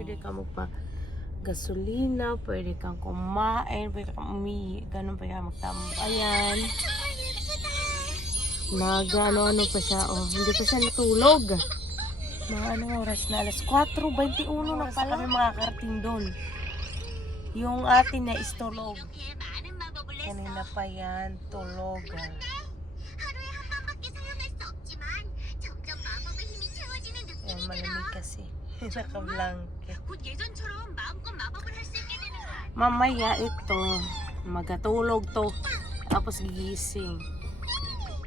Pwede ka magpa-gasolina, pwede kang kumain, pwede kang umihi. Ganun pa yan magtambay. Ayan. Ano pa siya, oh. Hindi pa siya natulog. Mga anong oras na? Alas 4:21 na pala. Kami makakarating doon. Yung atin na is tulog. Kanina pa yan, tulog. Yan, malamig kasi. Naka-blanket. Mamaya ito, magatulog to. Tapos gigising.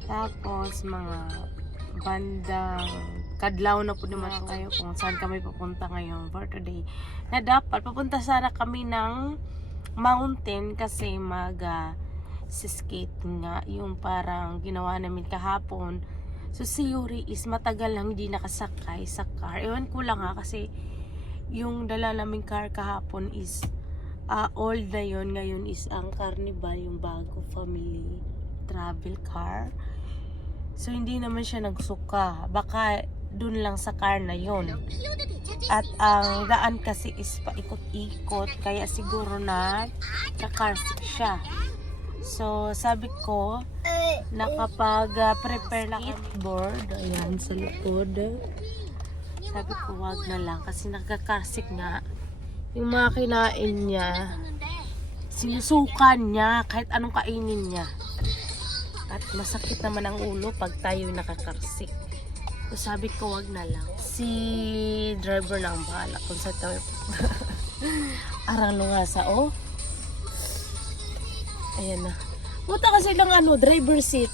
Tapos mga bandang kadlaw na po naman kayo kung saan kami papunta ngayon for today. Na dapat papunta sana kami ng mountain kasi skate nga yung parang ginawa namin kahapon. So si Yuri is matagal lang hindi nakasakay sa car. Ewan ko lang ha kasi yung dala naming car kahapon is old na yun. Ngayon is ang Carnival, yung bago family travel car. So hindi naman siya nagsuka. Baka dun lang sa car na yon. At ang daan kasi is paikot-ikot. Kaya siguro na car sick siya. So sabi ko nakapag-prepare lang skateboard. Ayan sa likod. Sabi ko wag na lang kasi nagka-car sick nga. Yung mga kinain niya, sinusukan niya kahit anong kainin niya. At masakit naman ang ulo pag tayo nakakarsik. So sabi ko wag na lang. Si driver lang bahala kung sa tayo. Arang lungasa oh. Ayan na. Buta kasi lang driver seat.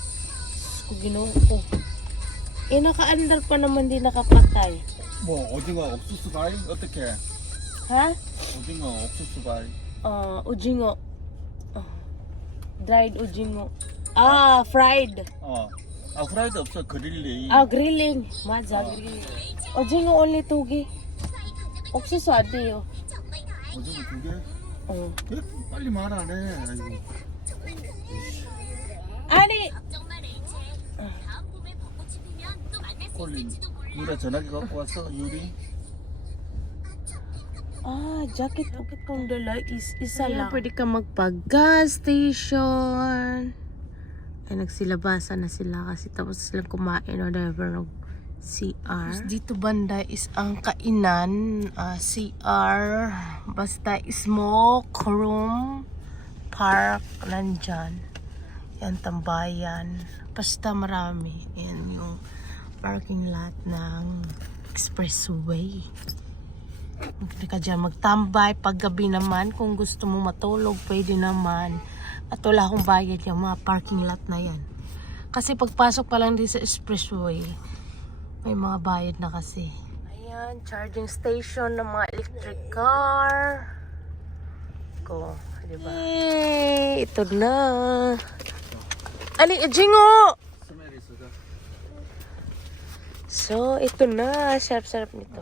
Kung ginawa ko. Naka-andar pa naman din nakapatay. 뭐 오징어 옥수수 바이 어떻게? Ha? 오징어 옥수수 바이. Ujingo. Dried ujingo. Fried. 프라이드 없어 그릴리. Grilling. Maja, grilling. Ujingo only 2개. 옥수수 안 돼요. 오징어 2개? 어. 왜 빨리 말 안 해? 아이고. 아니. 콜린. 유라 전화기 갖고 왔어 유리? Jacket kong dala is isa lang. Pwede ka magpag-gas station. Ay, nagsilabasan na sila kasi tapos silang kumain o never CR. Dito banda is ang kainan, CR, basta smoke room, park, nandyan. Yan, tambayan. Basta marami. Yan yung parking lot ng expressway. Pwede ka dyan magtambay. Paggabi naman, kung gusto mo matulog, pwede naman. At wala akong bayad yung mga parking lot na yan. Kasi pagpasok pa lang din sa expressway, may mga bayad na kasi. Ayan, charging station ng mga electric car. Ko, diba? Yay! Ito na. Ali, Jingo! So, ito na. Sarap-sarap nito.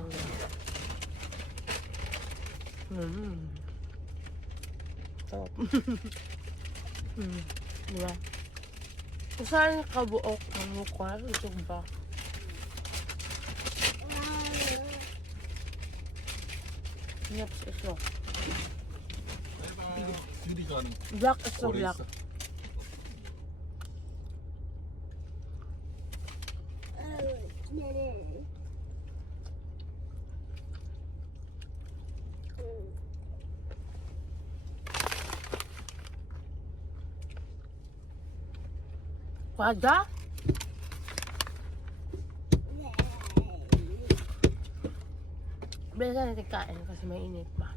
Top. Diba? Saan kabuok ng mukha? Ito ba? Yaps, ito. Black is so black. Pada? Biasa natin kain kasi mainit pa.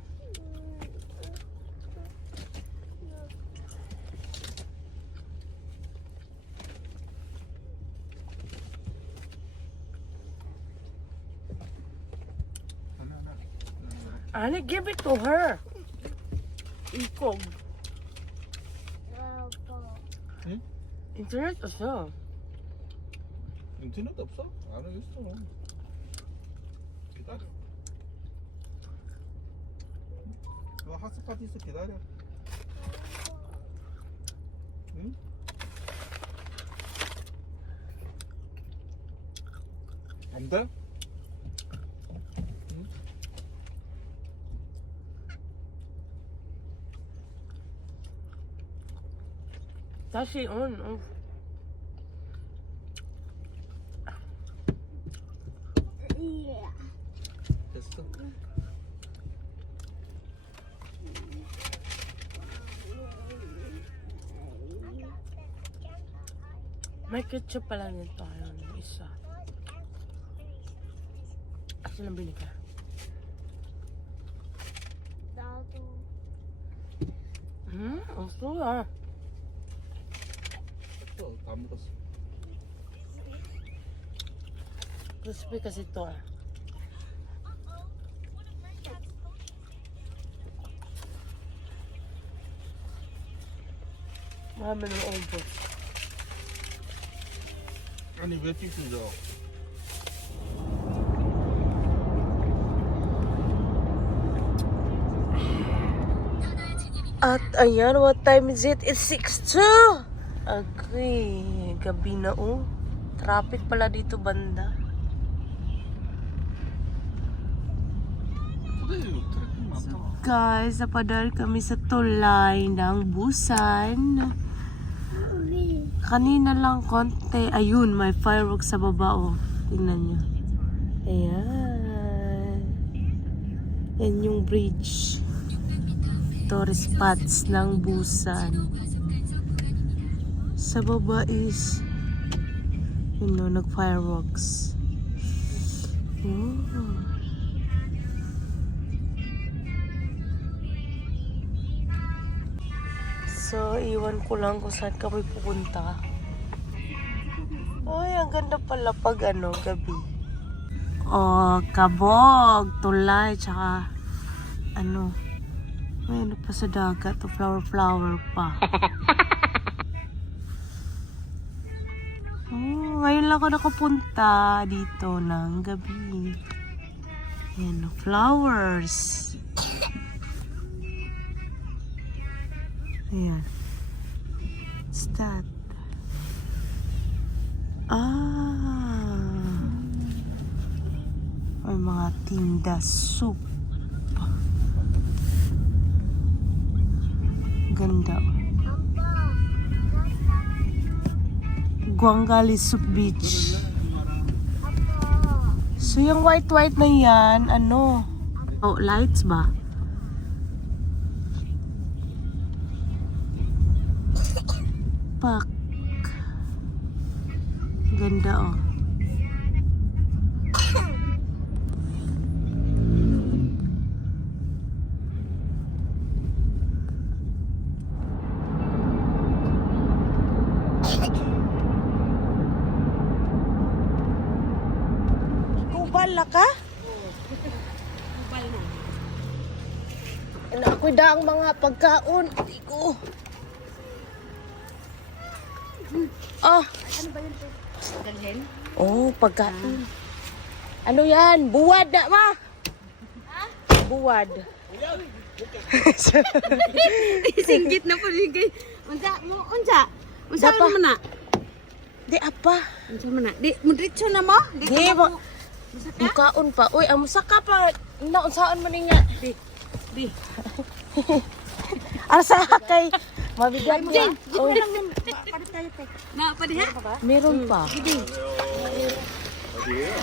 Ani, give it to her. Ikog. 응? 인터넷 없어. 인터넷 없어? 안 하겠어. 기다려. 핫스팟 있어 기다려. 응? 안 돼? 응? Tashi on. Oh. 됐어. May ketchup pala nito. Ayun, isa. Kasi lang binigay. Gusto ah. 또 다 먹었어. Crispy kasi ito ah. Marami ng ubos. 아니 왜 튀기죠? At ayan, what time is it? It's 6:02! Agree. Gabi na oh. Traffic pala dito banda. 그래 트래픽 많다. Guys, napadal kami sa tulay ng Busan. Kanina lang konti. Ayun, may fireworks sa baba oh. Tingnan nyo. Ayan. Yan yung bridge. Tourist spots ng Busan. Sa baba is nag-fireworks. Oh. So, iwan ko lang kung saan kami pupunta. Ay, ang ganda pala pag gabi. Oh, kabog, tulay, tsaka may pa sa dagat, flower pa. Ngayon lang ako nakapunta dito ng gabi. Ayan, flowers. Ayan. What's that? May mga tinda soup. Ganda. Guangali Soup Beach. So yung white na yan, oh, lights ba? Pak. Ganda oh. Kubal ka? Ako'y daang mga pagkaon. Hindi ko. Oh. Ano ba yun? Dalhin? Oh, pagkain. Ano yan? Buwad na ma? Ha? Buwad. Singgit na po sige. Unsa mo na? Di apa? Unsa mo na? Di mo diretso na mo? Di mo. Mukaon pa. Uy, ang musaka pa. Naunsaon man niya. Di. Asa kay mabigat niya. Oh. Na pa diha? Meron pa. 어디에요?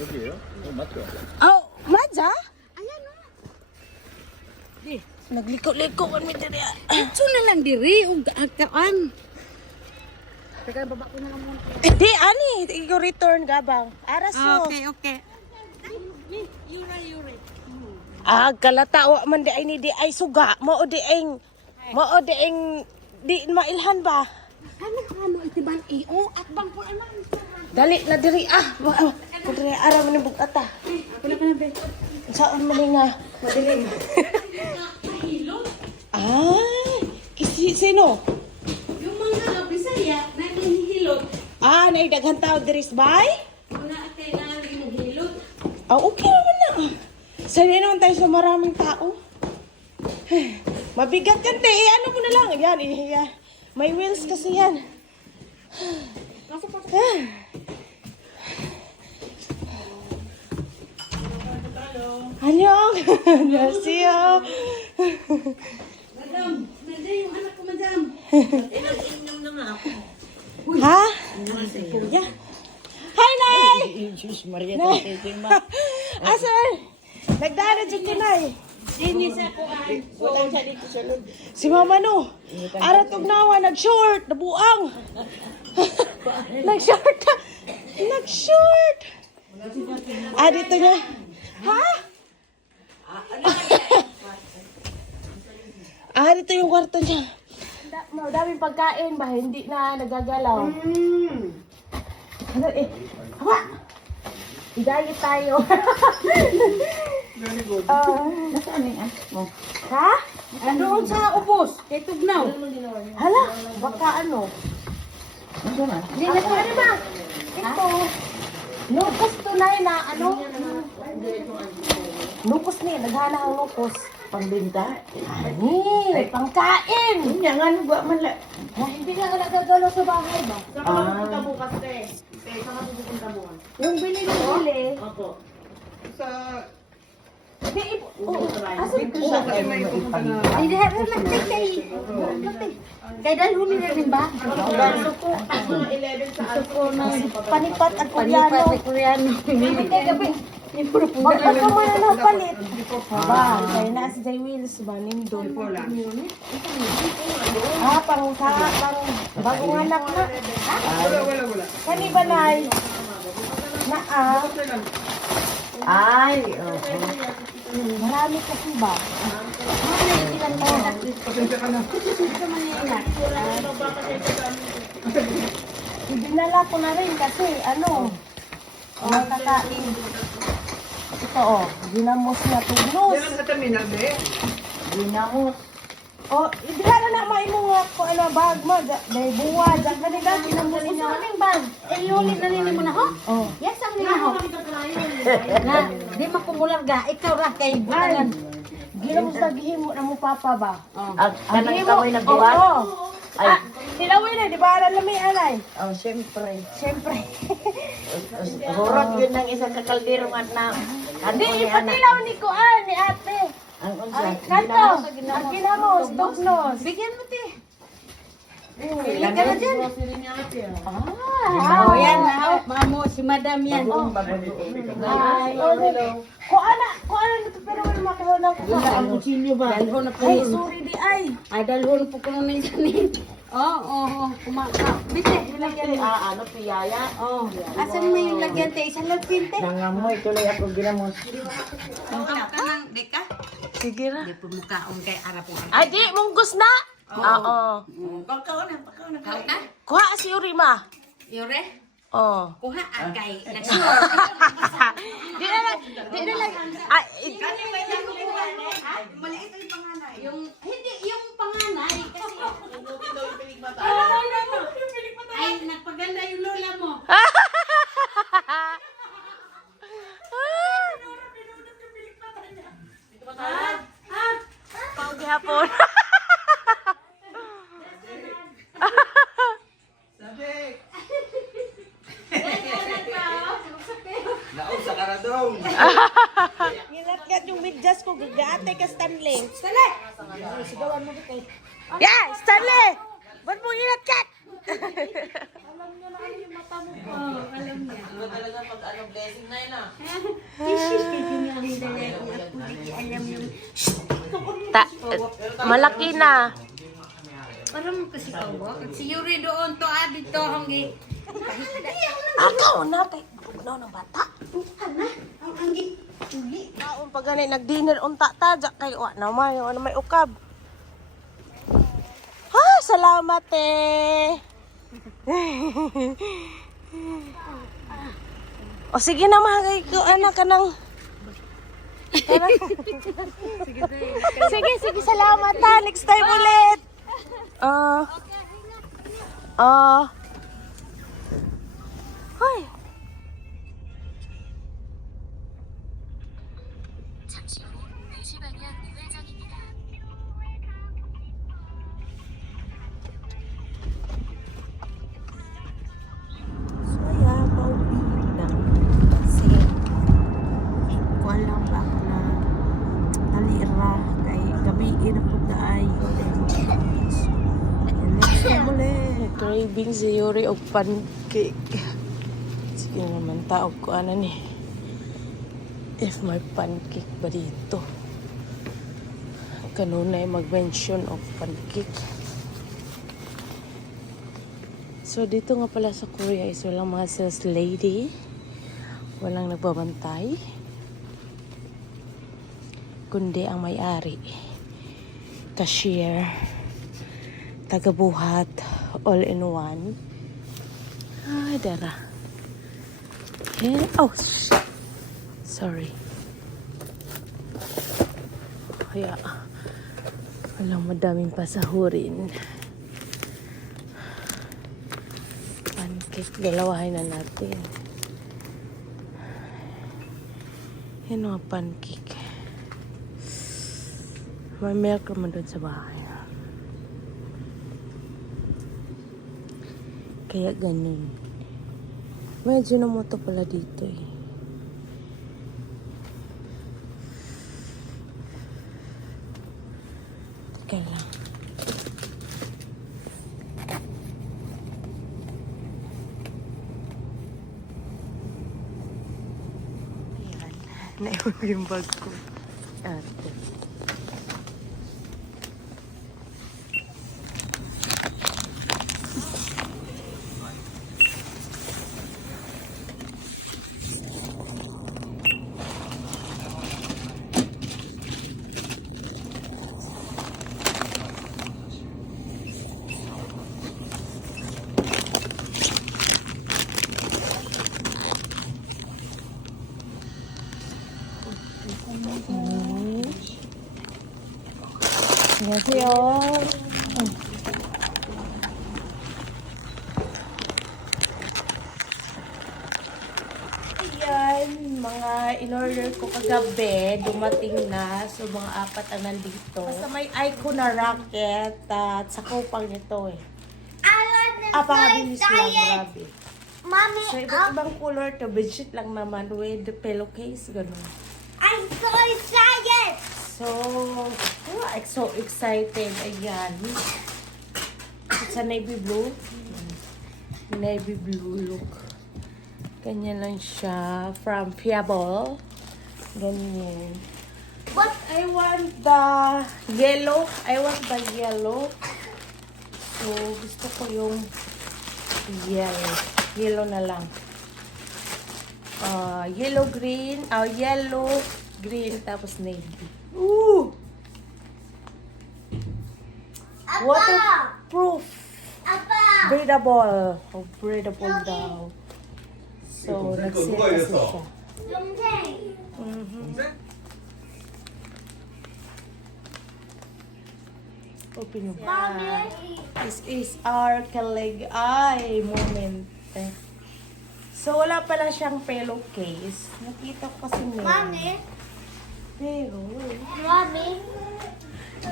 여기에요? 맞죠? Oh, Madza? Ayan o. Di. Nagliko-liko man mi diri. Diretso na lang diri ug agkaan. Teka baba ko na lang muna. Di ani, iko return gabang. Araso. Okay. Yuri. Kalata wa man di ay ni di ay suga. Mao di mailhan ba? Ano itibang iyo at bang po ano? Dali na diri Kudre ara man ni bugata. Wala ka na be. Saan man nga? Madilim. Sino? Yung mga Bisaya na hinihilot. Naidaghan tao diris bay? Una ate na hinihilot. Okay naman na. Sanay naman tayo sa maraming tao. Mabigat yan, te. Ano mo na lang. Yan, may wheels kasi yan. Anyong! Nasio! Madam, nandiyan yung anak Ha? Hi, Nay! Jesus Maria, Asan? Nagdaan dyan ka, Nay. Si Mama no. Arat og nawa, nag-short, nabuang. Nag-short ka. Nag-short. Dito niya. Ha? Dito yung kwarto niya. Daming pagkain ba? Hindi na nagagalaw. Ano eh? Hawa! Idali tayo. Very good. Nasaan yung anak mo? Ha? Doon sa ubos, kay Tugnaw. Hala, baka ano? Ano na? Hindi na pa rin ba? Ito. Lupos tunay na ano? Lupos niya, naghana ang lupos. Pangbenta? Ay, pangkain! Hindi nga, ano ba man la? Hindi na nga nagagalaw sa bahay ba? Yung binili-bili. Sa... Asan ko siya? Hindi na mag-take kayo. Kaya dalhin nila rin ba? Gusto ko ng panipat at koreano. Bakit ka mo na palit? Ba, kaya na si Jay Wills ba? Nindon. Pang bagong anak na. Wala. Kani ba, Nay? Ay, Marami kasi ba? Pasensya ka na. Ibinala ko na rin kasi kakain. Ito ginamos na tugnos. Yan ang sa terminal, be. ginamos. Ibigala na maimo nga ko bag mo. Dahil buwa, dyan ka nila, ginamos na rin bag. Iulit na nila mo na ho? Oh. Yes, ang nila ho. Na, di makumular ga. Ikaw ra kay butangan. Ginamos na gihimo na mo papa ba? At kanang kamoy nagbuhat? Ay. Tilawin na, di ba alam na may alay? Oh, siyempre. Siyempre. Hurot yun ng isang kakalderong at na. Hindi, ipatilaw ni Kuan, ni ate. Ang unsa. Ay, kanto. Ang ginamos, tugnos. Bigyan mo te. Ilan ka na dyan? Oh, yan na. Mamo, si madam yan. Ay, Kuan na ito, pero wala makahulang ko. Ang kutsilyo ba? Dalhon na po Ay, yun. sorry di ay. Ay, dalhon po ko na yun. Oo. Kumaka. Bite, ilagyan mo. Ano, piyaya? Oh. Asan mo yung lagyan te? Isang lagpinte? Nangamoy, tuloy ako ginamos. Di ka? Sige na. Di po mukhaon kay Arap po. Ay, di, munggos na. Oo. Pagkaon na. Kaut na? Kuha si Urima. Yure? Oh. Kuha ang kay nag-sure. Di na lang. Ay, Maliit yung panganay. Hindi, yung panganay. Kasi, ay, nagpaganda yung lola mo. Paghapon. Nausa ka na daw. Ngilat-ngat yung medyas ko, gagaate ka Stanley. Stanley! Sigawan mo dito. Yeah, Stanley! Ba't mo ngilat-kat? Alam niya na ano yung mata mo. Alam niya. Iba talaga pag blessing na yun Malaki na. Parang kasi kawa. Si Yuri doon to, dito ang gi. Akaw na, kay pugnaw ng bata. Ang anggi. Kaon pag ganay nag-dinner unta ta, jak kay wa naman yung may ukab. Ha, salamat O sige na mahagay ko anak ka ng sige, salamat ha. Next time ulit. Hoy. 잠시 후 4시 방향 우회전입니다. Saya pauwi na kasi kuha lang ba ako na talira kay gabi na po na ay Nag-craving si Yuri og pancake. Sige naman taog ko ano ni. If may pancake ba dito? Kanunay mag-mention of pancake. So dito nga pala sa Korea is walang mga sales lady. Walang nagbabantay. Kundi ang may-ari. Cashier. Tagabuhat. All in one. Ay, dara. Okay. Oh, shit. Sorry. Kaya, walang madaming pasahurin. Pancake, dalawahin na natin. Yan mga pancake. May milk naman doon sa bahay. Kaya ganun. Medyo namoto pala dito eh. Teka lang. Ayan. Naiwan ko yung bag ko. Ate. 안녕하세요. Ayan, mga in-order ko kagabi, dumating na. So, mga 4 ang nandito. Basta may icon na racket at sa kupang nito eh. Apakabilis lang, grabe. Mommy, So, iba't ibang color to. Bedsheet lang naman with the pillowcase, ganun. I'm so excited! So, so excited. Ayan. It's a navy blue. Navy blue look. Ganyan lang siya. From Fiable. Ganyan. What? I want the yellow. I want the yellow. So, gusto ko yung yellow. Yellow na lang. Yellow, green. Yellow, green, tapos navy. Ooh! Appa! Waterproof. Appa! Breathable. Breathable daw. So, nag-sale kasi siya. 동생! Open yung Mommy! This is our kalig-ay moment. So, wala pala siyang pillowcase. Nakita ko kasi meron. Mommy! Pero, Mommy!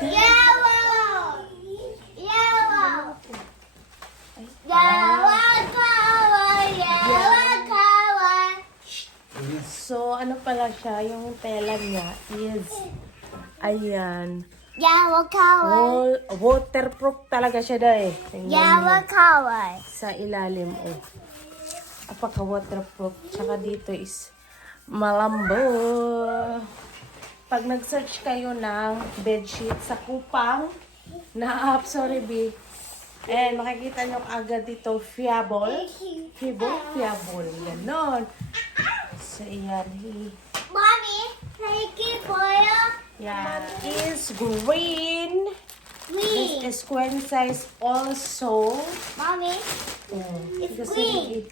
Yellow! Yellow! Yellow color! Yellow color! so, ano pala siya? Yung tela niya is, ayan, Yellow color! waterproof talaga siya dahil. Yellow color! Sa ilalim, oh. Apaka-waterproof. Tsaka dito is malambo. Pag nag-search kayo ng bedsheet sa kupang na app, sorry B. And makikita nyo agad dito, Fiable. Fiable. Ganon. So, yan. Mommy, take it for you. Yan. Is green. Green. This is queen size also. Mommy, It's green.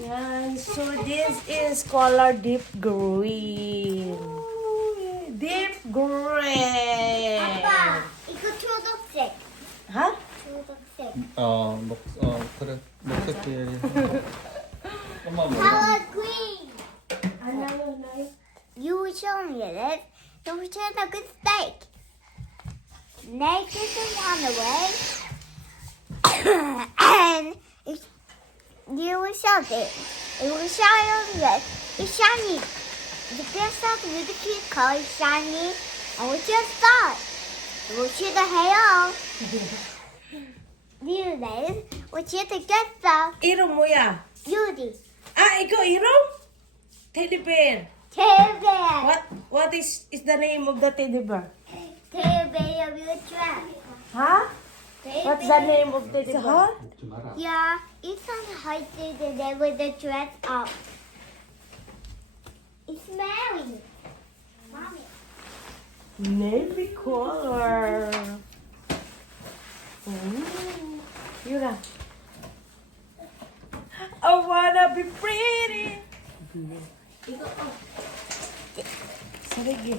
Yan. So, this is color deep green. Deep green. 아빠, 이거 초록색. Ha? 초록색. 그래. 녹색이. 엄마 뭐? Color green. Ano yun, Nay? You show me this. You should have a steak. Next is on the way. And you will show it. It will show you this. It's shiny. The best of the cute color is shiny. And we just thought. We'll see the hair. Lionel, what you to get the Irong mo ya. beauty? Ikaw irong? Teddy bear. Teddy bear. What is the name of the teddy bear? Teddy bear of your dress. Huh? What's the name of the teddy bear? Yeah, it's on high today with the dress up. It's Mary. Mommy. Navy color. Yura. I wanna be pretty. Sige,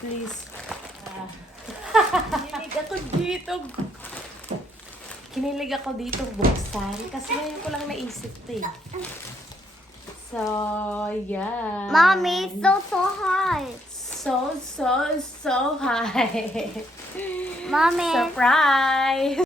please. Kinilig ako dito. Kinilig ako dito buksan. Kasi ngayon ko lang naisip to eh. So, yeah. Mommy, it's so high. So high. Mommy. Surprise!